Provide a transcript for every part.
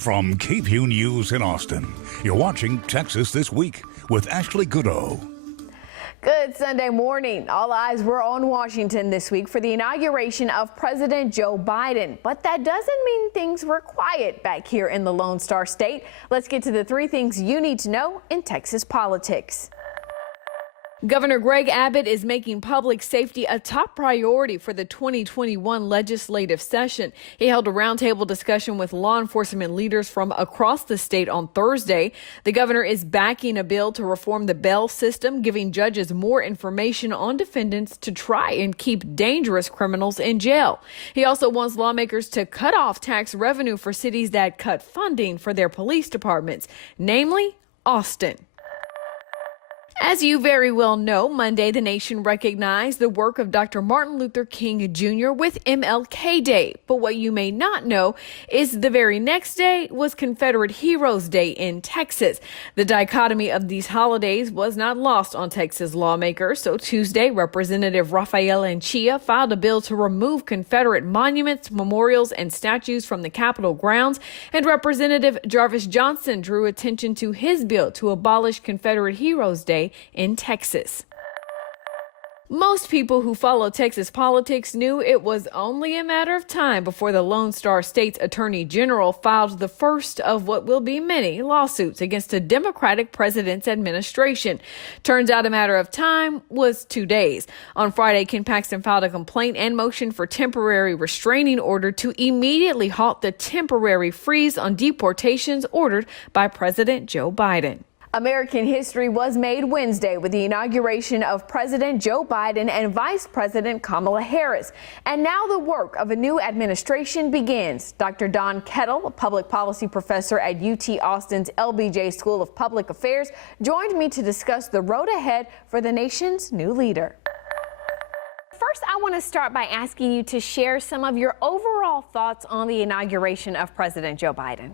From KVUE News in Austin, you're watching Texas This Week with Ashley Goudeau. Good Sunday morning. All eyes were on Washington this week for the inauguration of President Joe Biden. But that doesn't mean things were quiet back here in the Lone Star State. Let's get to the 3 things you need to know in Texas politics. Governor Greg Abbott is making public safety a top priority for the 2021 legislative session. He held a roundtable discussion with law enforcement leaders from across the state on Thursday. The governor is backing a bill to reform the bail system, giving judges more information on defendants to try and keep dangerous criminals in jail. He also wants lawmakers to cut off tax revenue for cities that cut funding for their police departments, namely Austin. As you very well know, Monday the nation recognized the work of Dr. Martin Luther King Jr. with MLK Day. But what you may not know is the very next day was Confederate Heroes Day in Texas. The dichotomy of these holidays was not lost on Texas lawmakers. So Tuesday, Representative Rafael Anchia filed a bill to remove Confederate monuments, memorials, and statues from the Capitol grounds. And Representative Jarvis Johnson drew attention to his bill to abolish Confederate Heroes Day in Texas. Most people who follow Texas politics knew it was only a matter of time before the Lone Star State's Attorney General filed the first of what will be many lawsuits against a Democratic president's administration. Turns out a matter of time was 2 days. On Friday, Ken Paxton filed a complaint and motion for temporary restraining order to immediately halt the temporary freeze on deportations ordered by President Joe Biden. American history was made Wednesday with the inauguration of President Joe Biden and Vice President Kamala Harris. And now the work of a new administration begins. Dr. Don Kettl, a public policy professor at UT Austin's LBJ School of Public Affairs, joined me to discuss the road ahead for the nation's new leader. First, I want to start by asking you to share some of your overall thoughts on the inauguration of President Joe Biden.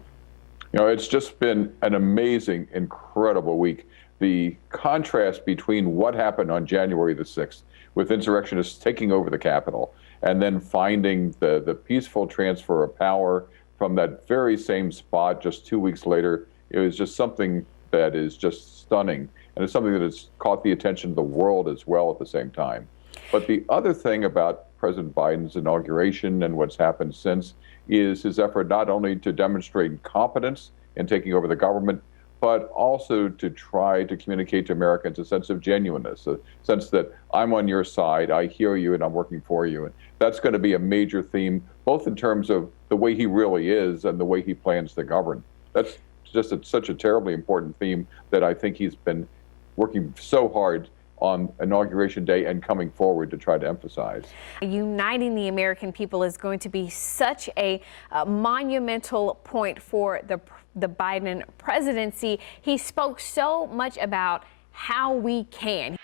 You know, it's just been an amazing, incredible week. The contrast between what happened on January the 6th with insurrectionists taking over the Capitol and then finding the peaceful transfer of power from that very same spot just 2 weeks later, it was just something that is just stunning. And it's something that has caught the attention of the world as well at the same time. But the other thing about President Biden's inauguration and what's happened since is his effort not only to demonstrate competence in taking over the government, but also to try to communicate to Americans a sense of genuineness, a sense that I'm on your side, I hear you, and I'm working for you. And that's going to be a major theme, both in terms of the way he really is and the way he plans to govern. That's just such a terribly important theme that I think he's been working so hard on Inauguration Day and coming forward to try to emphasize. Uniting the American people is going to be such a monumental point for the Biden presidency. He spoke so much about how we can.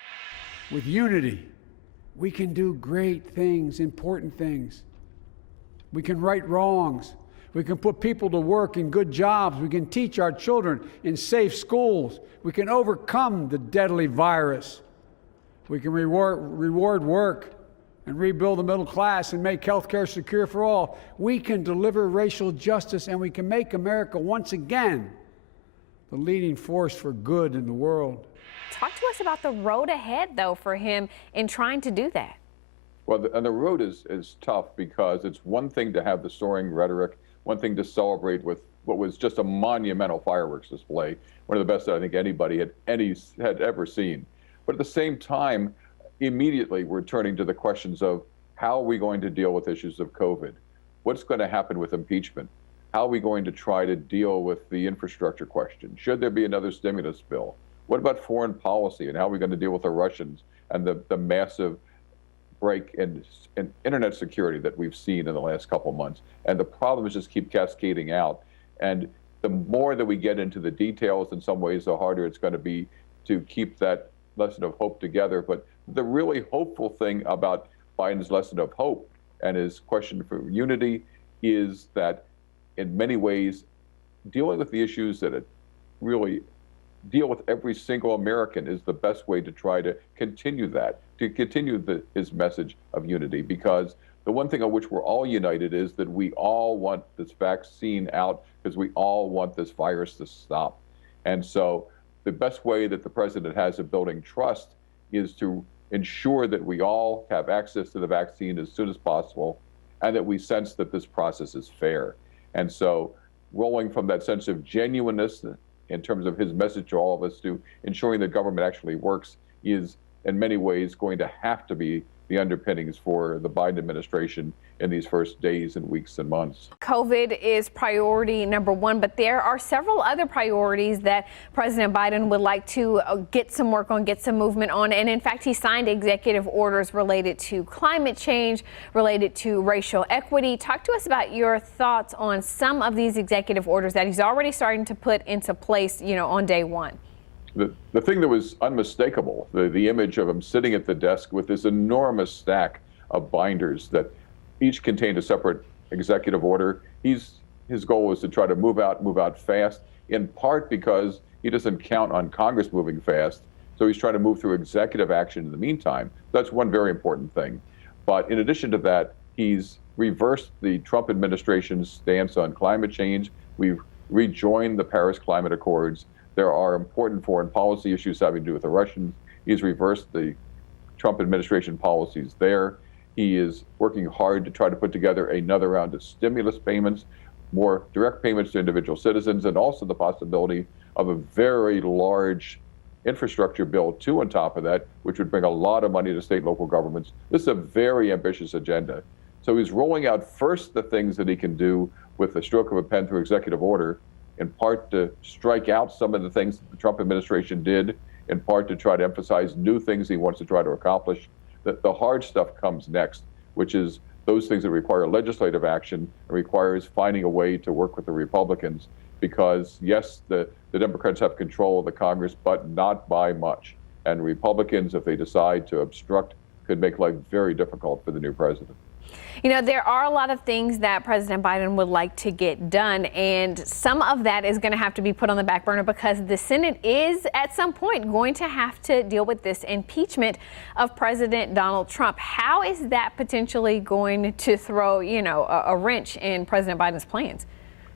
With unity, we can do great things, important things. We can right wrongs. We can put people to work in good jobs. We can teach our children in safe schools. We can overcome the deadly virus. We can reward work and rebuild the middle class and make health care secure for all. We can deliver racial justice, and we can make America once again the leading force for good in the world. Talk to us about the road ahead, though, for him in trying to do that. Well, and the road is tough because it's one thing to have the soaring rhetoric, one thing to celebrate with what was just a monumental fireworks display, one of the best that I think anybody had ever seen. But at the same time, immediately we're turning to the questions of how are we going to deal with issues of COVID? What's going to happen with impeachment? How are we going to try to deal with the infrastructure question? Should there be another stimulus bill? What about foreign policy and how are we going to deal with the Russians and the massive break in internet security that we've seen in the last couple of months? And the problems just keep cascading out. And the more that we get into the details, in some ways, the harder it's going to be to keep that lesson of hope together. But the really hopeful thing about Biden's lesson of hope and his question for unity is that in many ways, dealing with the issues that it really deal with every single American is the best way to try to continue that, to continue his message of unity. Because the one thing on which we're all united is that we all want this vaccine out because we all want this virus to stop. And so the best way that the president has of building trust is to ensure that we all have access to the vaccine as soon as possible and that we sense that this process is fair. And so rolling from that sense of genuineness in terms of his message to all of us to ensuring that government actually works is in many ways going to have to be the underpinnings for the Biden administration in these first days and weeks and months. COVID is priority number one, but there are several other priorities that President Biden would like to get some work on, get some movement on. And in fact, he signed executive orders related to climate change, related to racial equity. Talk to us about your thoughts on some of these executive orders that he's already starting to put into place, on day one. The thing that was unmistakable, the image of him sitting at the desk with this enormous stack of binders that each contained a separate executive order. His goal was to try to move out fast, in part because he doesn't count on Congress moving fast. So he's trying to move through executive action in the meantime. That's one very important thing. But in addition to that, he's reversed the Trump administration's stance on climate change. We've rejoined the Paris Climate Accords. There are important foreign policy issues having to do with the Russians. He's reversed the Trump administration policies there. He is working hard to try to put together another round of stimulus payments, more direct payments to individual citizens, and also the possibility of a very large infrastructure bill too on top of that, which would bring a lot of money to state and local governments. This is a very ambitious agenda. So he's rolling out first the things that he can do with the stroke of a pen through executive order, in part to strike out some of the things that the Trump administration did, in part to try to emphasize new things he wants to try to accomplish. The hard stuff comes next, which is those things that require legislative action and requires finding a way to work with the Republicans, because yes, the Democrats have control of the Congress, but not by much. And Republicans, if they decide to obstruct, could make life very difficult for the new president. There are a lot of things that President Biden would like to get done, and some of that is going to have to be put on the back burner because the Senate is at some point going to have to deal with this impeachment of President Donald Trump. How is that potentially going to throw, a wrench in President Biden's plans?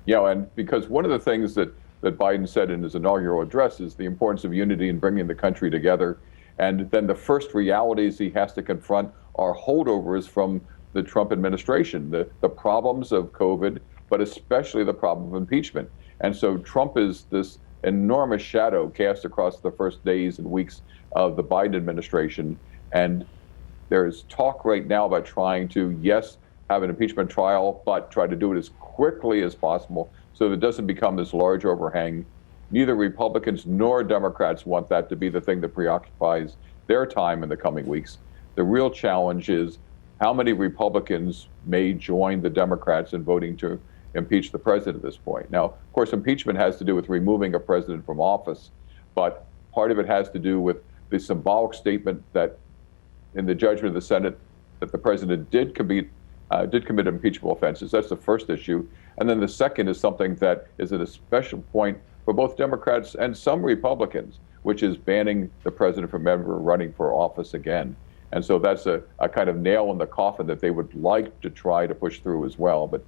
Yeah, and because one of the things that Biden said in his inaugural address is the importance of unity and bringing the country together. And then the first realities he has to confront are holdovers from the Trump administration, the problems of COVID, but especially the problem of impeachment. And so Trump is this enormous shadow cast across the first days and weeks of the Biden administration. And there's talk right now about trying to, yes, have an impeachment trial, but try to do it as quickly as possible so that it doesn't become this large overhang. Neither Republicans nor Democrats want that to be the thing that preoccupies their time in the coming weeks. The real challenge is how many Republicans may join the Democrats in voting to impeach the president at this point. Now, of course, impeachment has to do with removing a president from office, but part of it has to do with the symbolic statement that in the judgment of the Senate that the president did commit impeachable offenses. That's the first issue. And then the second is something that is at a special point for both Democrats and some Republicans, which is banning the president from ever running for office again. And so that's a kind of nail in the coffin that they would like to try to push through as well. But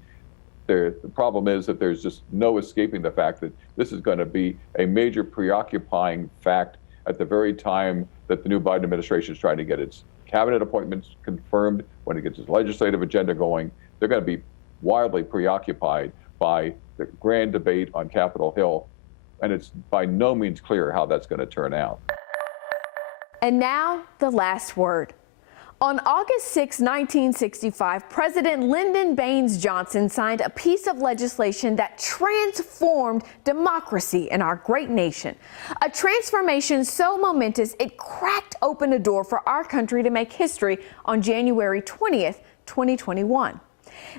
the problem is that there's just no escaping the fact that this is going to be a major preoccupying fact at the very time that the new Biden administration is trying to get its cabinet appointments confirmed, when it gets its legislative agenda going. They're going to be wildly preoccupied by the grand debate on Capitol Hill. And it's by no means clear how that's going to turn out. And now, the last word. On August 6, 1965, President Lyndon Baines Johnson signed a piece of legislation that transformed democracy in our great nation. A transformation so momentous it cracked open a door for our country to make history on January 20th, 2021.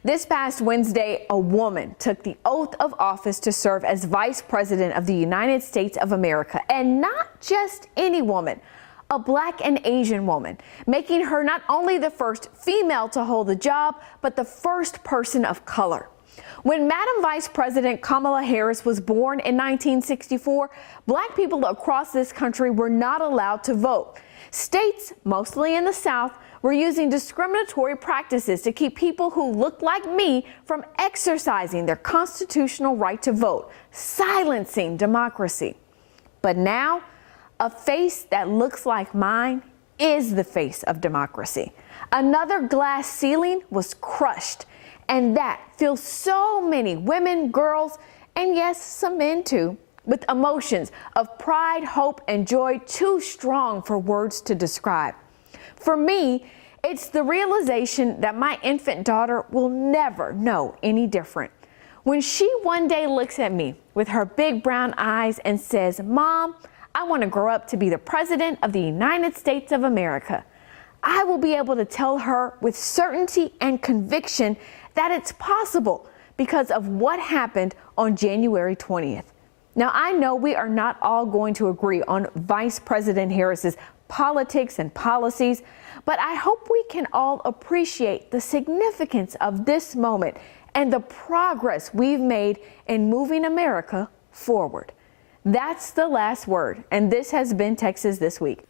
This past Wednesday, a woman took the oath of office to serve as Vice President of the United States of America, and not just any woman. A Black and Asian woman, making her not only the first female to hold the job, but the first person of color. When Madam Vice President Kamala Harris was born in 1964, Black people across this country were not allowed to vote. States, mostly in the South, were using discriminatory practices to keep people who look like me from exercising their constitutional right to vote, silencing democracy. But now, a face that looks like mine is the face of democracy. Another glass ceiling was crushed, and that fills so many women, girls, and yes, some men too, with emotions of pride, hope, and joy too strong for words to describe. For me, it's the realization that my infant daughter will never know any different. When she one day looks at me with her big brown eyes and says, "Mom, I want to grow up to be the President of the United States of America," I will be able to tell her with certainty and conviction that it's possible because of what happened on January 20th. Now, I know we are not all going to agree on Vice President Harris's politics and policies, but I hope we can all appreciate the significance of this moment and the progress we've made in moving America forward. That's the last word, and this has been Texas This Week.